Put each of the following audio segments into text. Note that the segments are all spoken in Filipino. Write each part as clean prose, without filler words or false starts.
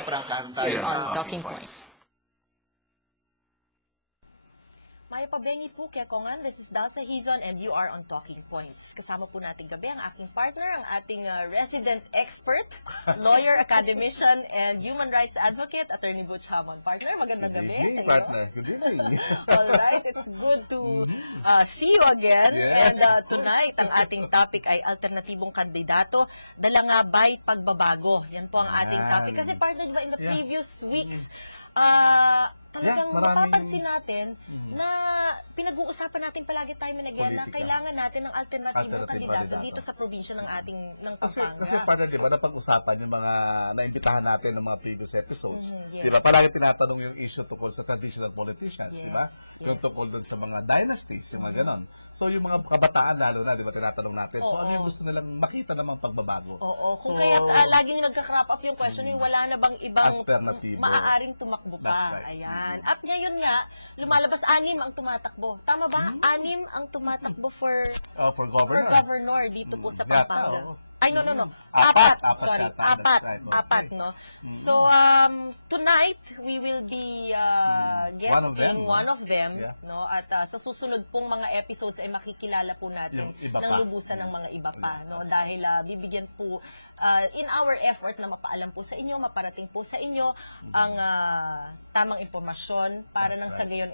Francanta, You're on Talking Points. Maya Pabengi po, Kekongan. This is Dalsa Hizon and you are on Talking Points. Kasama po natin gabi ang aking partner, ang ating resident expert, lawyer, academician, and human rights advocate, Attorney Butch Hamon. Partner, magandang gabi sa iyo. Partner. Good evening. Alright, it's good to see you again. Yes, and tonight, ang ating topic ay alternatibong kandidato, dala nga ba'y pagbabago. Yan po ang ating topic. Kasi partner, diba, in the previous weeks, talagang mapapansin natin na pinag-uusapan natin palagi time and again na kailangan natin ng alternatibong kandidato dito sa probinsya ng ating Pampanga. Kasi partner, di ba, napag-usapan yung mga naimbitahan natin ng mga previous episodes. Di ba, palagi tinatanong yung issue tungkol sa traditional politicians, di ba? Yung tungkol dun sa mga dynasties, yung mga ganon. So, yung mga kabataan lalo na, di ba, tinatanong natin. So, ano yung gusto nilang makita namang pagbabago? Oo. Kung kaya laging nagka-crop up yung question, yung wala na bang ibang maaaring tumakbo pa? Ayan. At ngayon nga, lumalabas 6 ang tumatakbo. Tama ba? 6 ang tumatakbo for governor dito po sa Pampanga. Ay, no. Apat. Sorry, apat, no? So, tonight, we will be guesting one of them, no? At sa susunod pong mga episodes ay makikilala po natin ng lubusan ng mga iba pa, no? Dahil bibigyan po, in our effort na mapaalam po sa inyo, maparating po sa inyo ang tamang impormasyon para nang sa gayon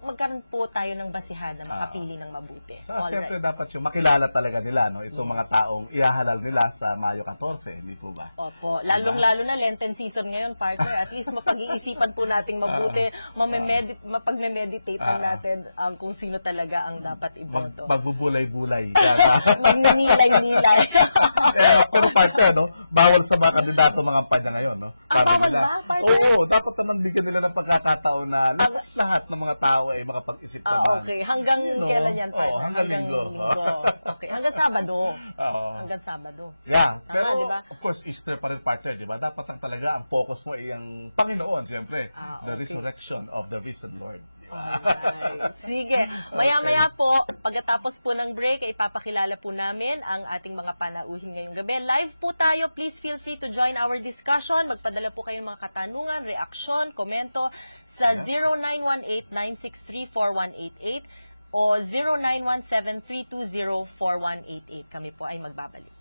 magkaroon po tayo ng basihan na makapili ng mabuti. Siyempre dapat yung makilala talaga nila, no? Itong mga taong ihahalal nila sa Mayo 14, hindi po ba? Opo. Lalong-lalo na Lenten season ngayon, partner. At least mapag-iisipan po nating mabuti, mapag-meditate natin kung sino talaga ang dapat iboto. Magbubulay-bulay. Magninilay-nilay. Pero partner, no? Bawal sa mga kandidato mga kampanya ngayon, no? Bawal ba, partner? Oo, dapat naman bigyan nila ng pagkakataon na lahat ng mga tao ay makapag-isip naman. Okay. Hanggang kailan yan, partner? Hanggang linggo. Okay. Hanggang Sabado. Hanggang Sabado. Yeah, tama, pero diba? of course, Easter pa rin partner, di ba? Dapat lang talaga ang focus mo ay ang Panginoon, siyempre. The resurrection of the risen Lord. Alright. Sige. Maya-maya po, pagkatapos po ng break, ay ipapakilala po namin ang ating mga panauhin ngayong gabi. Live po tayo. Please feel free to join our discussion. Magpadala po kayo ng mga katanungan, reaksyon, komento sa 0918-963-4188 o 0917-320-4188. Kami po ay magbabalik.